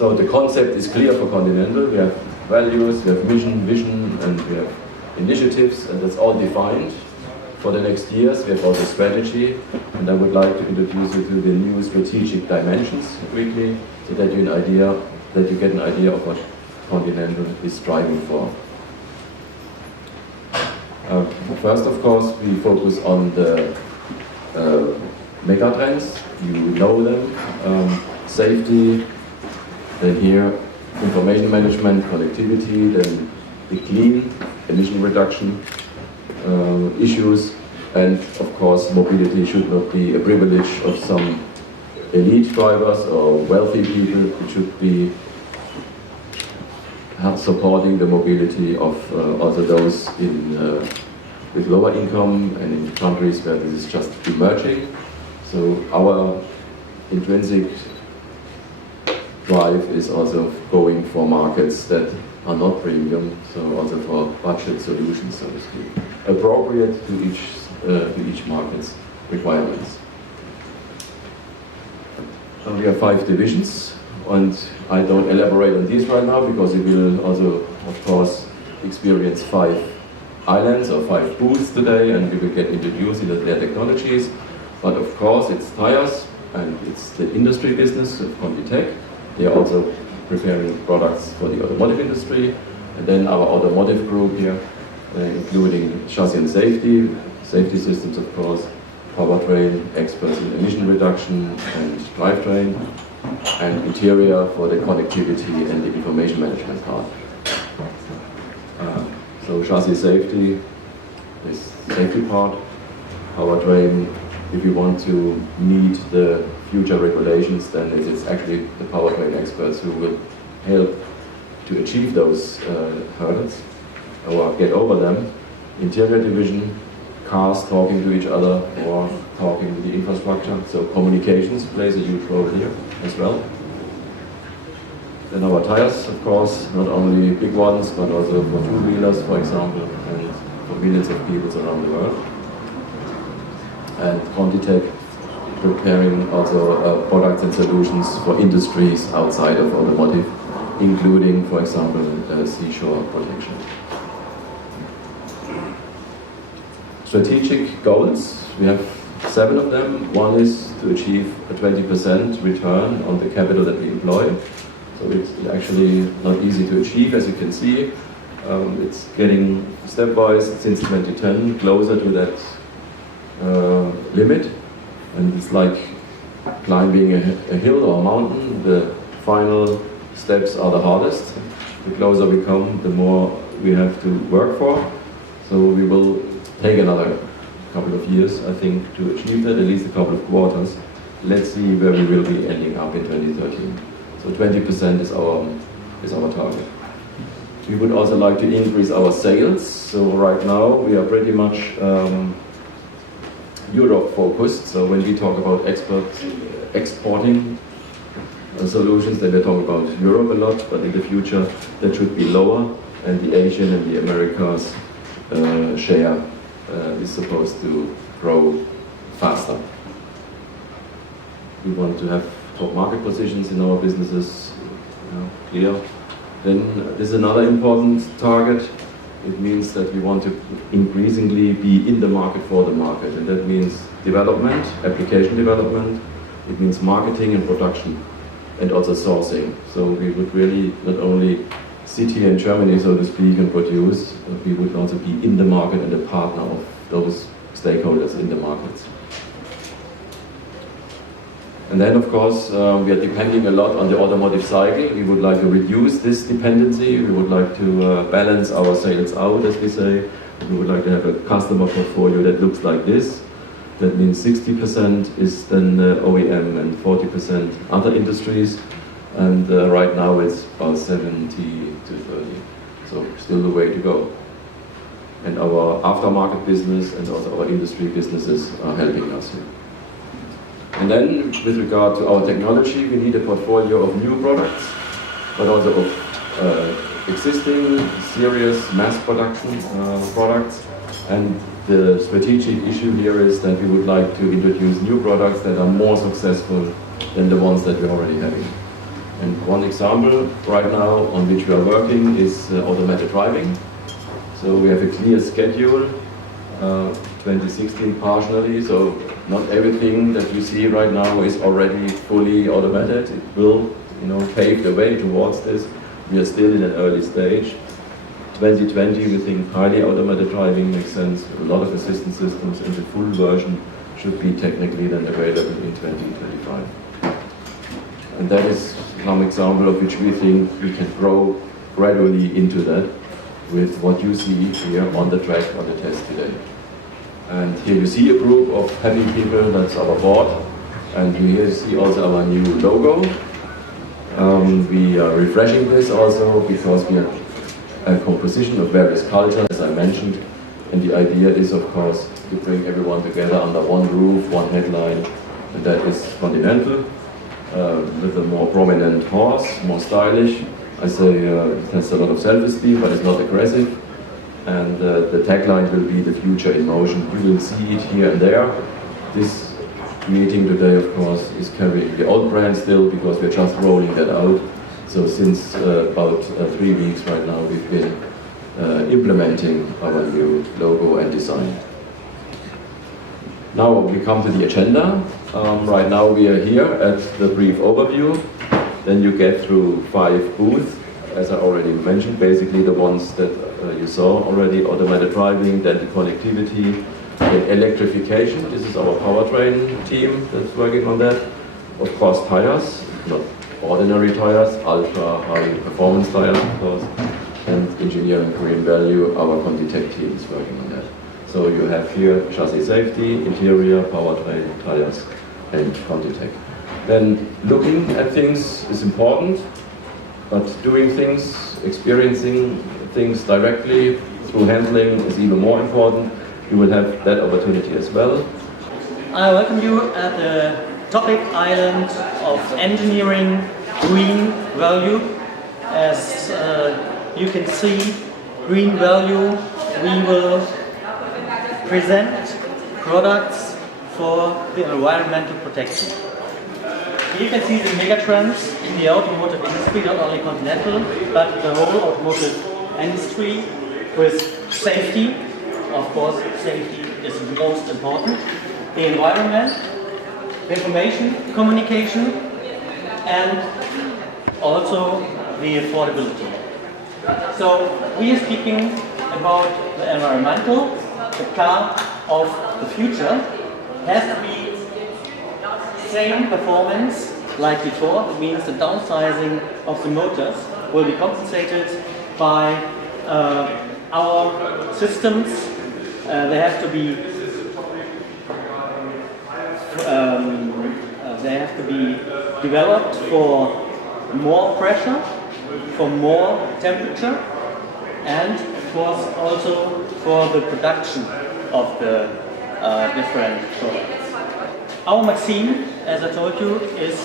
So the concept is clear for Continental. We have values, we have vision, and we have initiatives, and that's all defined for the next years. We have also strategy, and I would like to introduce you to the new strategic dimensions quickly, so that you get an idea of what Continental is striving for. First, of course, we focus on the megatrends. You know them: safety. Then here, information management, connectivity, then the clean, emission reduction issues, and of course mobility should not be a privilege of some elite drivers or wealthy people. It should be supporting the mobility of also those with lower income and in countries where this is just emerging. So our intrinsic drive is also going for markets that are not premium, so also for budget solutions, so to speak, appropriate to each market's requirements. So we have 5 divisions, and I don't elaborate on these right now because you will also, of course, experience 5 islands or 5 booths today, and we will get introduced into their technologies. But of course, it's tires, and it's the industry business of Continental. They are also preparing products for the automotive industry. And then our automotive group here, including chassis and safety systems, of course, powertrain, experts in emission reduction and drivetrain, and interior for the connectivity and the information management part. So chassis safety is safety part, powertrain. If you want to meet the future regulations, then it is actually the powertrain experts who will help to achieve those hurdles or get over them. Interior division, cars talking to each other or talking to the infrastructure, so communications plays a huge role here as well. Then our tires, of course, not only big ones, but also for two-wheelers, for example, and for millions of people around the world. And Continental preparing also products and solutions for industries outside of automotive, including, for example, seashore protection. Strategic goals, we have 7 of them. One is to achieve a 20% return on the capital that we employ. So it's actually not easy to achieve, as you can see. It's getting stepwise since 2010 closer to that limit, and it's like climbing a hill or a mountain. The final steps are the hardest. The closer we come, the more we have to work for. So we will take another couple of years, I think, to achieve that, at least a couple of quarters. Let's see where we will be ending up in 2013. So 20% is our target. We would also like to increase our sales. So right now we are pretty much Europe focused. So when we talk about exporting solutions, then we talk about Europe a lot, but in the future that should be lower, and the Asian and the Americas share is supposed to grow faster. we want to have top market positions in our businesses, clear. Then this is another important target. It means that we want to increasingly be in the market for the market, and that means development, application development. It means marketing and production, and also sourcing. So we would really not only sit here in Germany, so to speak, and produce, but we would also be in the market and a partner of those stakeholders in the markets. And then, of course, we are depending a lot on the automotive cycle. We would like to reduce this dependency. We would like to balance our sales out, as we say. We would like to have a customer portfolio that looks like this. That means 60% is then OEM and 40% other industries. And right now it's about 70 to 30. So still the way to go. And our aftermarket business and also our industry businesses are helping us here. And then, with regard to our technology, we need a portfolio of new products, but also of existing, serious, mass production products. And the strategic issue here is that we would like to introduce new products that are more successful than the ones that we're already having. And one example right now on which we are working is automated driving. So we have a clear schedule, 2016 partially, so not everything that you see right now is already fully automated. It will, pave the way towards this. We are still in an early stage. 2020, we think highly automated driving makes sense. A lot of assistance systems, and the full version should be technically then available in 2025. And that is some example of which we think we can grow gradually into that with what you see here on the track on the test today. And here you see a group of happy people, that's our board. And here you see also our new logo. We are refreshing this also because we have a composition of various cultures, as I mentioned. And the idea is, of course, to bring everyone together under one roof, one headline, and that is Continental, with a more prominent horse, more stylish. I say it has a lot of self-esteem, but it's not aggressive. And the tagline will be the future in motion. You will see it here and there. This meeting today, of course, is carrying the old brand still because we're just rolling that out. So since about 3 weeks right now, we've been implementing our new logo and design. Now we come to the agenda. Right now we are here at the brief overview. Then you get through 5 booths, as I already mentioned, basically the ones that you saw already, automated driving, then the connectivity, then electrification. This is our powertrain team that's working on that. Of course, tires, not ordinary tires, ultra high performance tires, of course. And engineering green value, our Continental team is working on that. So you have here chassis safety, interior, powertrain, tires, and Continental. Then looking at things is important, but doing things, experiencing things directly through handling is even more important. You will have that opportunity as well. I welcome you at the topic island of engineering green value. As you can see, green value, we will present products for the environmental protection. You can see the megatrends in the automotive industry, not only Continental, but the whole automotive industry, with safety. Of course, safety is the most important. The environment, information, communication, and also the affordability. So we are speaking about the environmental. The car of the future has to be same performance like before. It means the downsizing of the motors will be compensated by our systems. They have to be developed for more pressure, for more temperature, and of course also for the production of the different products. Our maxim, as I told you, is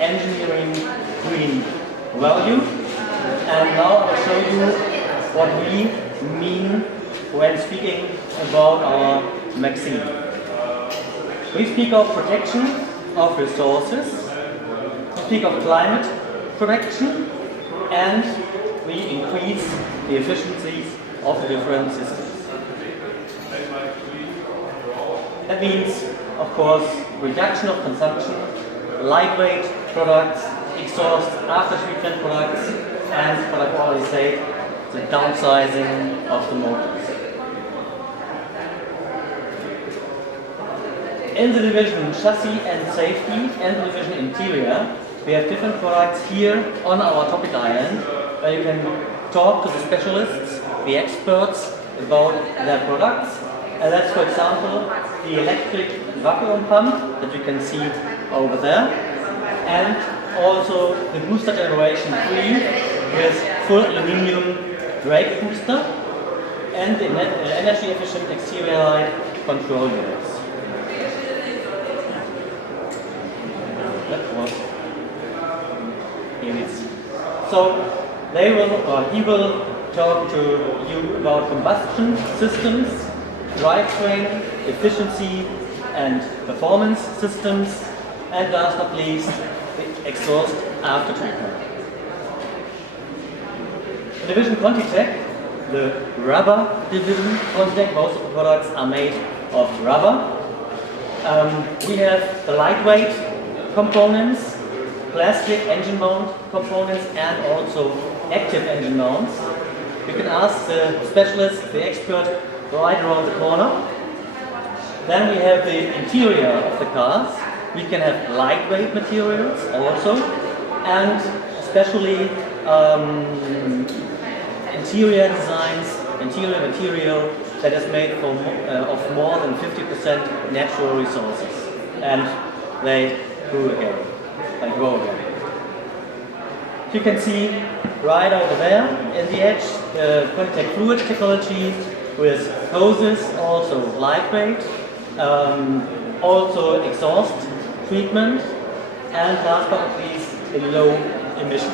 engineering green value, and now I'll show you what we mean when speaking about our maxim. We speak of protection of resources, we speak of climate protection, and we increase the efficiencies of the different systems. That means, of course, reduction of consumption, lightweight products, exhaust after treatment products, and what I've already said, the downsizing of the motors. In the division chassis and safety and the division interior, we have different products here on our topic island, where you can talk to the specialists, the experts about their products. And that's, for example, the electric vacuum pump that you can see over there, and also the booster generation 3 with full aluminium brake booster and the energy efficient exterior light control units. That was here it is. So they will, or he will talk to you about combustion systems, drivetrain, efficiency and performance systems, and last but not least, the exhaust after treatment. The division Continental, the rubber division Continental, most of the products are made of rubber. We have the lightweight components, plastic engine mount components, and also active engine mounts. You can ask the specialist, the expert, right around the corner. Then we have the interior of the cars. We can have lightweight materials also, and especially interior designs, interior material that is made from, of more than 50% natural resources, and they grow again. You can see right over there in the edge the contact fluid technology with hoses, also lightweight, also exhaust treatment, and last but not least, in low emission.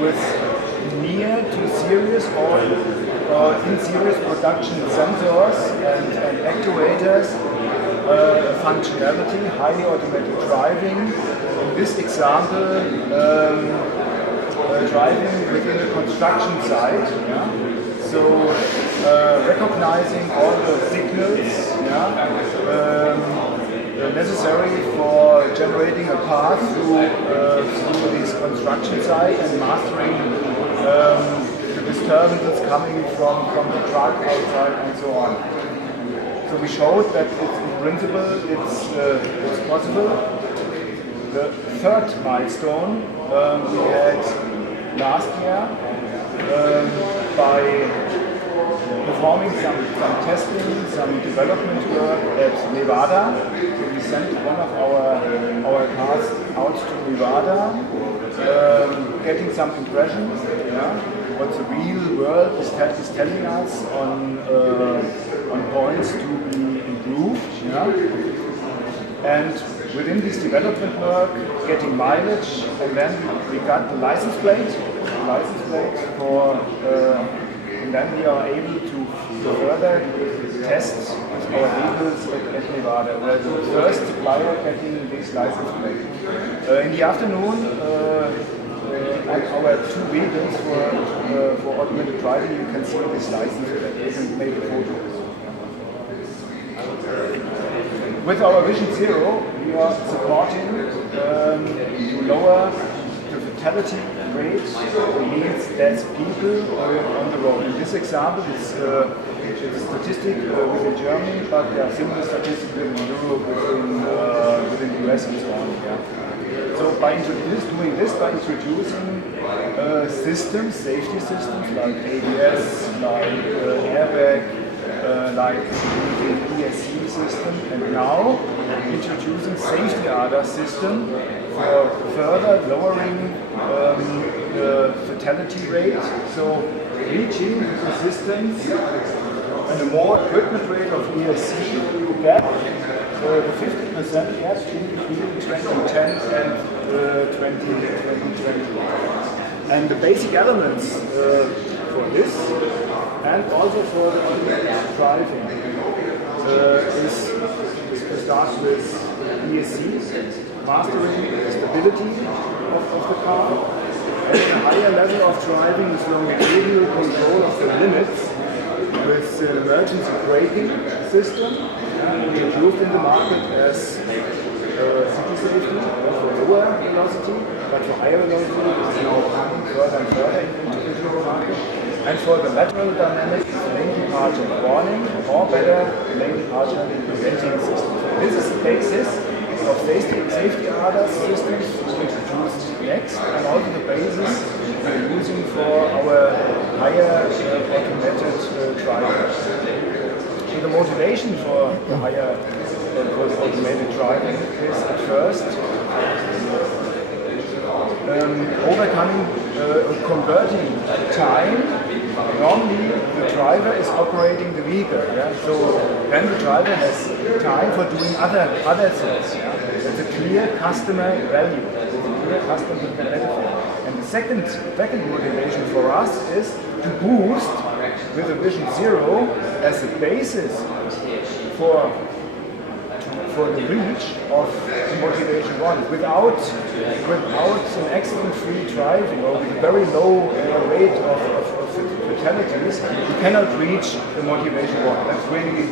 With near to series or in series production sensors and actuators, functionality, highly automated driving. In this example, driving within the construction site. Yeah? So recognizing all the signals, necessary for generating a path through this construction site and mastering the disturbances coming from the truck outside and so on. So we showed that in principle it's possible. The third milestone we had last year by the performing some testing, some development work at Nevada. We sent one of our cars out to Nevada, getting some impressions, what the real world is telling us on points to be improved. And within this development work, getting mileage, and then we got the license plate for, and then we are able to further test our vehicles at Nevada. We're the first supplier getting this license plate. In the afternoon, on our two vehicles for automated driving, you can see this license plate. You can make a photo. With our Vision Zero, we are supporting to lower the fatality rate. It means there's people on the road. In this example, it's a statistic within Germany, but there are similar statistics within Europe, within the US, and so on. So by doing this, by introducing systems, safety systems like ABS, like airbag, like the ESC system, and now introducing safety ADAS system for further lowering the fatality rate. So reaching the systems and a more equipment rate of ESC, you get the 50% gap in between 2010 and 2020. And the basic elements for this, and also for the automated driving, is to start with ESC, mastering the stability of the car, and a higher level of driving with longitudinal control of the limits with emergency braking system, introduced in the market as city safety for lower velocity, but for higher velocity it's now coming further and further into the market. And for the lateral dynamic lane departure warning, or better, lane departure preventing system. This is the basis of safety ADAS systems introduced next, and also the basis we're using for our higher automated driving. So the motivation for the higher for the automated driving is at first converting time. Normally the driver is operating the vehicle, so then the driver has time for doing other things. That's a clear customer value, that's a clear customer benefit. And the second motivation for us is to boost with the Vision Zero as a basis for the reach of motivation 1 without an accident-free driving or with very low rate of fatalities, you cannot reach the motivation 1. That's really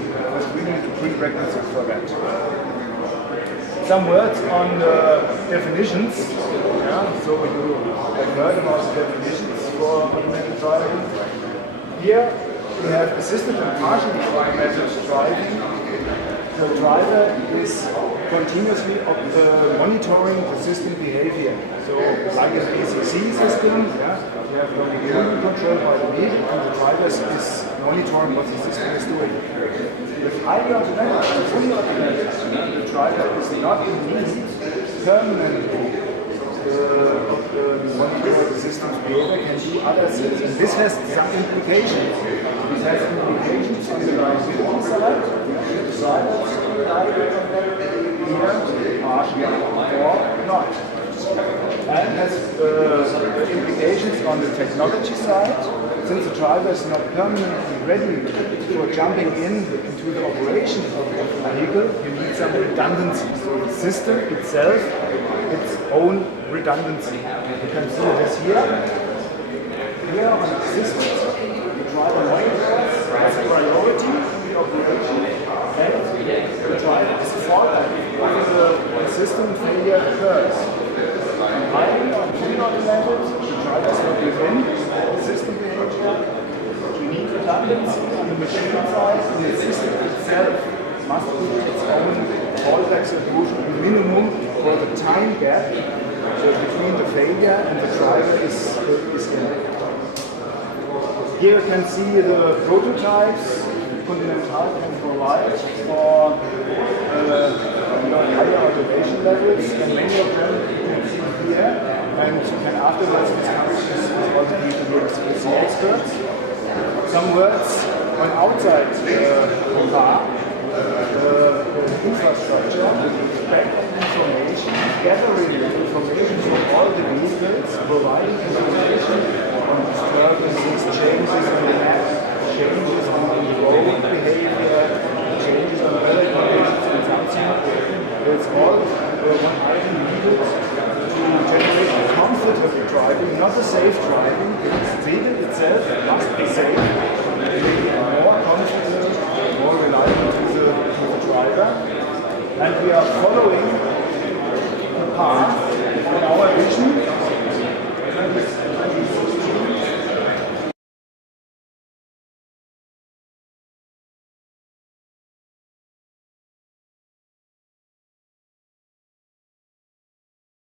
the prerequisite for that. Some words on definitions. So you have heard about the definitions for automated driving. Here we have assisted and partially automated driving. The driver is continuously monitoring the system behavior. So, like an ACC system, you have longitudinal control by the vehicle, and the driver is monitoring what the system is doing. With highly automatic and fully automatic, the driver is not in need permanently monitor the system's behavior, can do other things. And this has some implications. This has implications on the liability side. The driver is liable either partially or not. And has implications on the technology side. Since the driver is not permanently ready for jumping into the operation of the vehicle, you need some redundancy. So the system itself, its own redundancy. You can see this here. Here on the system, the driver monitors as a priority in the operation, and the driver is fallen when the system failure occurs. And highly or fully automated, the driver is not within the system behavior. You need redundancy on the machine side, and the system itself must be its own fallback solution, minimum for the time gap between the failure and the driver is in. Here you can see the prototypes Continental can provide for higher automation levels, and many of them you can see here. And you can afterwards discuss with all the PhD experts. Some words on outside the car, the infrastructure, back-end information, gathering information from all the vehicles, providing information on disturbances, changes on the map, changes on the road behavior, changes on weather conditions and something. It's all one item needed to generate a comfortable driving, not a safe driving, because the vehicle itself must be safe, make it more comfortable, more reliable to the driver. And we are following the path